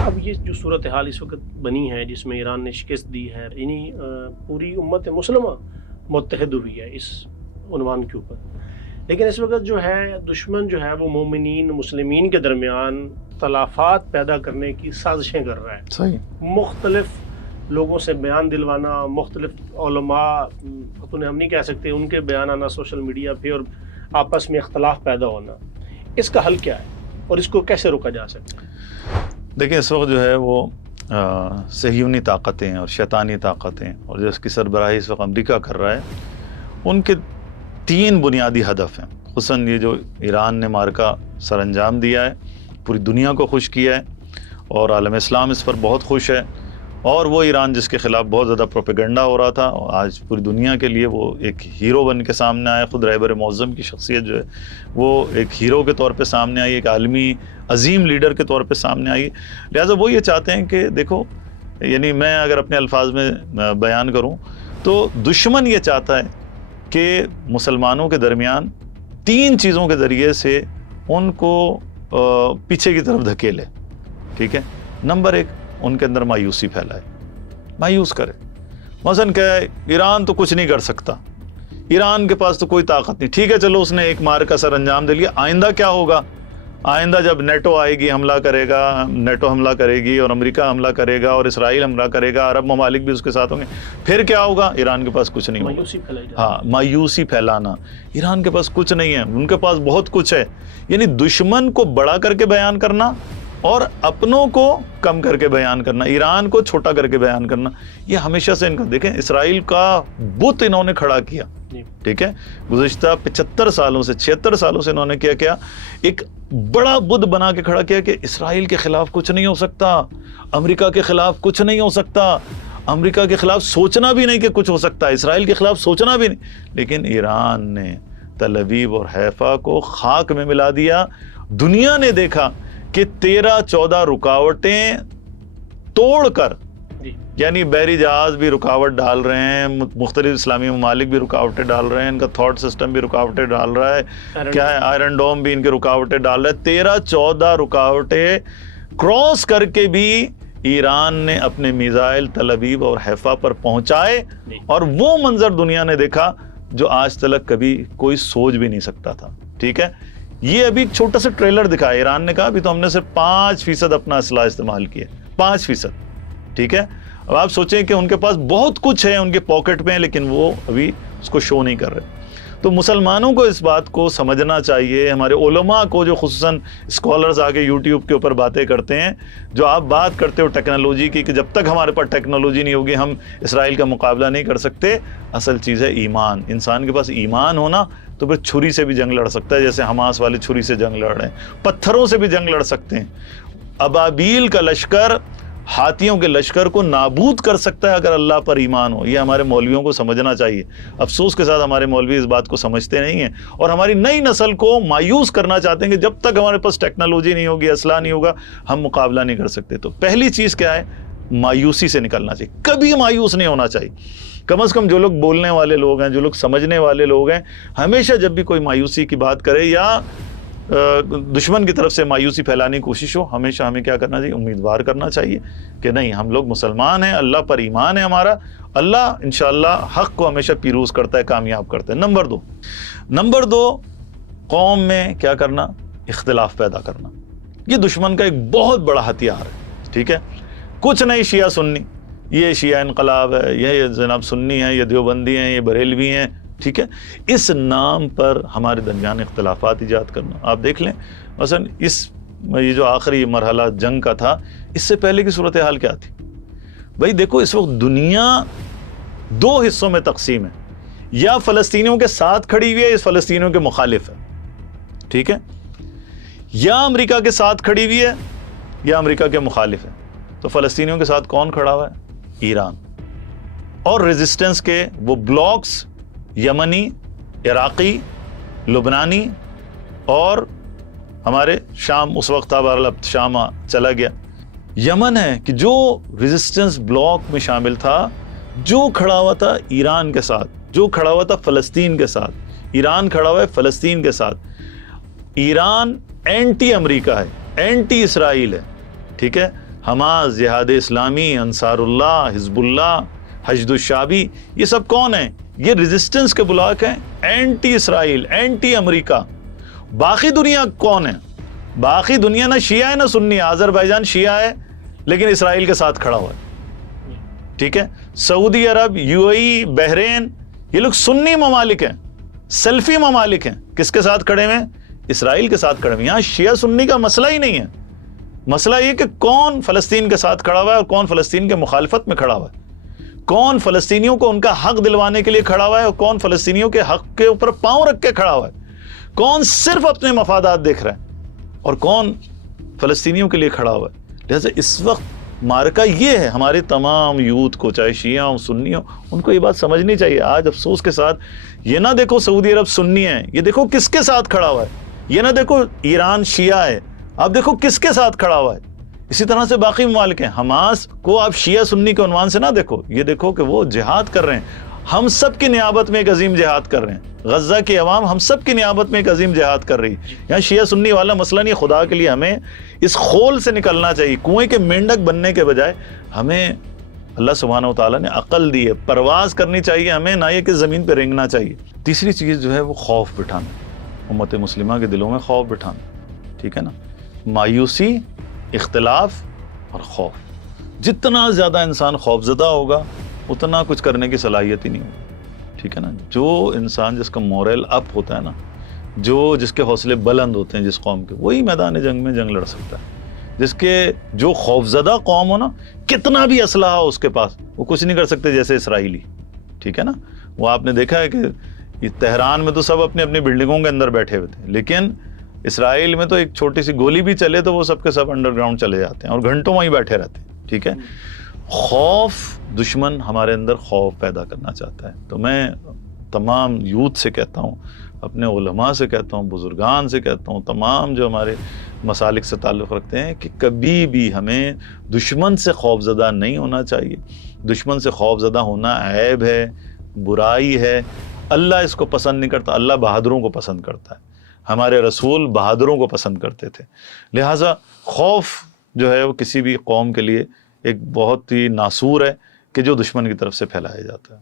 اب یہ جو صورتحال اس وقت بنی ہے جس میں ایران نے شکست دی ہے، یعنی پوری امت مسلمہ متحد ہوئی ہے اس عنوان کے اوپر، لیکن اس وقت جو ہے دشمن جو ہے وہ مومنین مسلمین کے درمیان اختلافات پیدا کرنے کی سازشیں کر رہا ہے. صحیح. مختلف لوگوں سے بیان دلوانا، مختلف علماء انہیں ہم نہیں کہہ سکتے، ان کے بیان آنا سوشل میڈیا پہ اور آپس میں اختلاف پیدا ہونا، اس کا حل کیا ہے اور اس کو کیسے روکا جا سکتا ہے؟ دیکھیں اس وقت جو ہے وہ صہیونی طاقتیں اور شیطانی طاقتیں اور جس کی سربراہی اس وقت امریکہ کر رہا ہے، ان کے 3 بنیادی ہدف ہیں. خصوصاً یہ جو ایران نے مارکا سر انجام دیا ہے، پوری دنیا کو خوش کیا ہے اور عالم اسلام اس پر بہت خوش ہے، اور وہ ایران جس کے خلاف بہت زیادہ پروپیگنڈا ہو رہا تھا، اور آج پوری دنیا کے لیے وہ ایک ہیرو بن کے سامنے آیا. خود رہبر معظم کی شخصیت جو ہے وہ ایک ہیرو کے طور پہ سامنے آئی، ایک عالمی عظیم لیڈر کے طور پہ سامنے آئی. لہٰذا وہ یہ چاہتے ہیں کہ دیکھو، یعنی میں اگر اپنے الفاظ میں بیان کروں تو دشمن یہ چاہتا ہے کہ مسلمانوں کے درمیان 3 چیزوں کے ذریعے سے ان کو پیچھے کی طرف دھکیلے. ٹھیک ہے. نمبر 1، ان کے اندر مایوسی پھیلائے، مایوس کرے. مثلا کہ ایران تو کچھ نہیں کر سکتا، ایران کے پاس تو کوئی طاقت نہیں. ٹھیک ہے، چلو اس نے ایک مار کا سر انجام دے لیا، آئندہ کیا ہوگا؟ آئندہ جب نیٹو آئے گی، حملہ کرے گا، نیٹو حملہ کرے گی اور امریکہ حملہ کرے گا اور اسرائیل حملہ کرے گا، عرب ممالک بھی اس کے ساتھ ہوں گے، پھر کیا ہوگا؟ ایران کے پاس کچھ نہیں ہوگا. ہاں، مایوسی پھیلانا. ایران کے پاس کچھ نہیں ہے، ان کے پاس بہت کچھ ہے. یعنی دشمن کو بڑا کر کے بیان کرنا اور اپنوں کو کم کر کے بیان کرنا، ایران کو چھوٹا کر کے بیان کرنا، یہ ہمیشہ سے ان کا. دیکھیں اسرائیل کا بت انہوں نے کھڑا کیا. ٹھیک ہے. گزشتہ 75 سالوں سے 76 سالوں سے انہوں نے کیا ایک بڑا بت بنا کے کھڑا کیا کہ اسرائیل کے خلاف کچھ نہیں ہو سکتا، امریکہ کے خلاف کچھ نہیں ہو سکتا، امریکہ کے خلاف سوچنا بھی نہیں کہ کچھ ہو سکتا، اسرائیل کے خلاف سوچنا بھی نہیں. لیکن ایران نے تل ابیب اور حیفا کو خاک میں ملا دیا. دنیا نے دیکھا کہ 13-14 رکاوٹیں توڑ کر، یعنی بحری جہاز بھی رکاوٹ ڈال رہے ہیں، مختلف اسلامی ممالک بھی رکاوٹیں ڈال رہے ہیں، ان کا تھاٹ سسٹم بھی رکاوٹیں ڈال رہا ہے، کیا ہے آئرن ڈوم بھی ان کے رکاوٹیں ڈال رہا ہے. 13-14 رکاوٹیں کراس کر کے بھی ایران نے اپنے میزائل تل ابیب اور حیفا پر پہنچائے، اور وہ منظر دنیا نے دیکھا جو آج تک کبھی کوئی سوچ بھی نہیں سکتا تھا. ٹھیک ہے. یہ ابھی ایک چھوٹا سا ٹریلر دکھایا. ایران نے کہا ابھی تو ہم نے صرف 5% اپنا اسلحہ استعمال کیا، 5%. ٹھیک ہے. اب آپ سوچیں کہ ان کے پاس بہت کچھ ہے ان کے پاکٹ میں، لیکن وہ ابھی اس کو شو نہیں کر رہے. تو مسلمانوں کو اس بات کو سمجھنا چاہیے، ہمارے علماء کو جو خصوصاً اسکالرز آگے یوٹیوب کے اوپر باتیں کرتے ہیں، جو آپ بات کرتے ہو ٹیکنالوجی کی کہ جب تک ہمارے پاس ٹیکنالوجی نہیں ہوگی ہم اسرائیل کا مقابلہ نہیں کر سکتے. اصل چیز ہے ایمان. انسان کے پاس ایمان ہونا تو پھر چھری سے بھی جنگ لڑ سکتا ہے، جیسے حماس والے چھری سے جنگ لڑ رہے ہیں، پتھروں سے بھی جنگ لڑ سکتے ہیں. ابابیل کا لشکر ہاتھیوں کے لشکر کو نابود کر سکتا ہے اگر اللہ پر ایمان ہو. یہ ہمارے مولویوں کو سمجھنا چاہیے. افسوس کے ساتھ ہمارے مولوی اس بات کو سمجھتے نہیں ہیں اور ہماری نئی نسل کو مایوس کرنا چاہتے ہیں کہ جب تک ہمارے پاس ٹیکنالوجی نہیں ہوگی، اسلحہ نہیں ہوگا، ہم مقابلہ نہیں کر سکتے. تو پہلی چیز کیا ہے؟ مایوسی سے نکلنا چاہیے. کبھی مایوس نہیں ہونا چاہیے. کم از کم جو لوگ بولنے والے لوگ ہیں، جو لوگ سمجھنے والے لوگ ہیں، ہمیشہ جب بھی کوئی مایوسی کی بات کرے یا دشمن کی طرف سے مایوسی پھیلانے کی کوشش ہو، ہمیشہ ہمیں کیا کرنا چاہیے؟ امیدوار کرنا چاہیے کہ نہیں، ہم لوگ مسلمان ہیں، اللہ پر ایمان ہے ہمارا، اللہ انشاءاللہ حق کو ہمیشہ پیروز کرتا ہے، کامیاب کرتا ہے. نمبر دو قوم میں کیا کرنا؟ اختلاف پیدا کرنا. یہ دشمن کا ایک بہت بڑا ہتھیار ہے. ٹھیک ہے. کچھ نہیں شیعہ سنی، یہ شیعہ انقلاب ہے، یہ جناب سنی ہیں، یہ دیوبندی ہیں، یہ بریلوی ہیں. ٹھیک ہے. اس نام پر ہمارے درمیان اختلافات ایجاد کرنا. آپ دیکھ لیں مثلا یہ جو آخری مرحلہ جنگ کا تھا، اس سے پہلے کی صورتحال کیا تھی؟ بھائی دیکھو، اس وقت دنیا 2 حصوں میں تقسیم ہے. یا فلسطینیوں کے ساتھ کھڑی ہوئی ہے، اس فلسطینیوں کے مخالف ہے. ٹھیک ہے. یا امریکہ کے ساتھ کھڑی ہوئی ہے یا امریکہ کے مخالف ہے. تو فلسطینیوں کے ساتھ کون کھڑا ہوا ہے؟ ایران. اور ریزسٹنس کے وہ بلاکس یمنی، عراقی، لبنانی اور ہمارے شام اس وقت تھا، بہرحال اب شام چلا گیا. یمن ہے کہ جو ریزسٹنس بلاک میں شامل تھا، جو کھڑا ہوا تھا ایران کے ساتھ، جو کھڑا ہوا تھا فلسطین کے ساتھ. ایران کھڑا ہوا ہے فلسطین کے ساتھ. ایران اینٹی امریکہ ہے، اینٹی اسرائیل ہے. ٹھیک ہے. حماس، جہاد اسلامی، انصار اللہ، حزب اللہ، حشد الشعبی، یہ سب کون ہیں؟ یہ ریزسٹنس کے بلاک ہیں، اینٹی اسرائیل، اینٹی امریکہ۔ باقی دنیا کون ہے؟ باقی دنیا نہ شیعہ ہے نہ سنی ہے۔ آذربائیجان شیعہ ہے لیکن اسرائیل کے ساتھ کھڑا ہوا ہے، ٹھیک ہے؟ سعودی عرب، یو اے ای، بحرین، یہ لوگ سنی ممالک ہیں، سلفی ممالک ہیں، کس کے ساتھ کھڑے ہوئے ہیں؟ اسرائیل کے ساتھ کھڑے ہوئے ہیں۔ یہاں شیعہ سنی کا مسئلہ ہی نہیں ہے، مسئلہ یہ کہ کون فلسطین کے ساتھ کھڑا ہوا ہے اور کون فلسطین کے مخالفت میں کھڑا ہوا ہے، کون فلسطینیوں کو ان کا حق دلوانے کے لیے کھڑا ہوا ہے اور کون فلسطینیوں کے حق کے اوپر پاؤں رکھ کے کھڑا ہوا ہے، کون صرف اپنے مفادات دیکھ رہا ہے اور کون فلسطینیوں کے لیے کھڑا ہوا ہے۔ لہذا اس وقت مارکہ یہ ہے، ہمارے تمام یوتھ کو، چاہے شیعہ ہوں سنی ہوں، ان کو یہ بات سمجھنی چاہیے۔ آج افسوس کے ساتھ یہ نہ دیکھو سعودی عرب سنی ہے، یہ دیکھو کس کے ساتھ کھڑا ہوا ہے، یہ نہ دیکھو ایران شیعہ ہے، آپ دیکھو کس کے ساتھ کھڑا ہوا ہے۔ اسی طرح سے باقی ممالک ہیں۔ حماس کو آپ شیعہ سنی کے عنوان سے نہ دیکھو، یہ دیکھو کہ وہ جہاد کر رہے ہیں، ہم سب کی نیابت میں ایک عظیم جہاد کر رہے ہیں۔ غزہ کی عوام ہم سب کی نیابت میں ایک عظیم جہاد کر رہی ہے۔ یہاں شیعہ سنی والا مسئلہ نہیں۔ خدا کے لیے ہمیں اس خول سے نکلنا چاہیے، کنویں کے مینڈک بننے کے بجائے ہمیں اللہ سبحانہ و تعالیٰ نے عقل دی ہے، پرواز کرنی چاہیے ہمیں، نہ یہ کہ زمین پہ رینگنا چاہیے۔ تیسری چیز جو ہے وہ خوف بٹھانا، امت مسلمہ کے دلوں میں خوف بٹھانا، ٹھیک ہے نا؟ مایوسی، اختلاف اور خوف۔ جتنا زیادہ انسان خوف زدہ ہوگا اتنا کچھ کرنے کی صلاحیت ہی نہیں ہوگی، ٹھیک ہے نا؟ جو انسان جس کا مورل اپ ہوتا ہے نا، جس کے حوصلے بلند ہوتے ہیں جس قوم کے، وہی میدان جنگ میں جنگ لڑ سکتا ہے۔ جو خوف زدہ قوم ہو نا، کتنا بھی اسلحہ ہو اس کے پاس، وہ کچھ نہیں کر سکتے، جیسے اسرائیلی، ٹھیک ہے نا؟ وہ آپ نے دیکھا ہے کہ یہ تہران میں تو سب اپنی اپنی بلڈنگوں کے اندر بیٹھے ہوئے تھے، لیکن اسرائیل میں تو ایک چھوٹی سی گولی بھی چلے تو وہ سب کے سب انڈر گراؤنڈ چلے جاتے ہیں اور گھنٹوں وہیں بیٹھے رہتے ہیں، ٹھیک ہے؟ خوف، دشمن ہمارے اندر خوف پیدا کرنا چاہتا ہے۔ تو میں تمام یوتھ سے کہتا ہوں، اپنے علماء سے کہتا ہوں، بزرگان سے کہتا ہوں، تمام جو ہمارے مسالک سے تعلق رکھتے ہیں، کہ کبھی بھی ہمیں دشمن سے خوف زدہ نہیں ہونا چاہیے۔ دشمن سے خوف زدہ ہونا عیب ہے، برائی ہے، اللہ اس کو پسند نہیں کرتا۔ اللہ بہادروں کو پسند کرتا ہے، ہمارے رسول بہادروں کو پسند کرتے تھے۔ لہٰذا خوف جو ہے وہ کسی بھی قوم کے لیے ایک بہت ہی ناسور ہے کہ جو دشمن کی طرف سے پھیلایا جاتا ہے۔